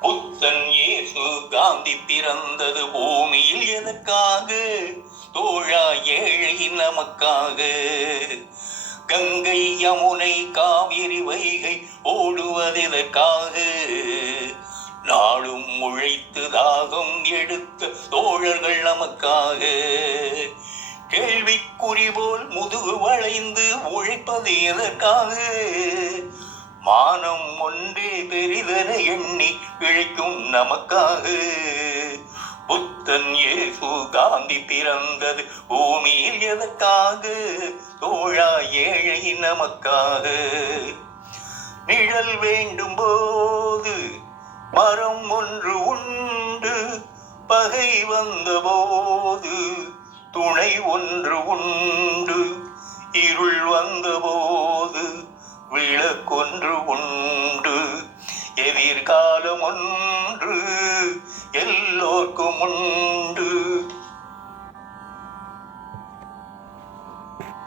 புத்தன் இயேசு காந்தி பிறந்தது பூமியில் எதற்காக? தோழா ஏழை நமக்காக. கங்கை யமுனை காவிரி வைகை ஓடுவதற்காக நாளும் உழைத்து தாகம் எடுத்த தோழர்கள் நமக்காக. கேள்விக்குறி போல் முதுகு வளைந்து உழைப்பது எதற்காக? மானம் ஒன்றே பெரிதென எண்ணி இழைக்கும் நமக்காக. புத்தன் இயேசு காந்தி பிறந்தது பூமியில் எதற்காக? தோழா ஏழை நமக்காக. நிழல் வேண்டும் போது மரம் ஒன்று உண்டு பகை வந்த போது துணை ஒன்று உண்டு. விளக்கொன்று உண்டு. எதிர்காலம் ஒன்று எல்லோர்க்கும் உண்டு.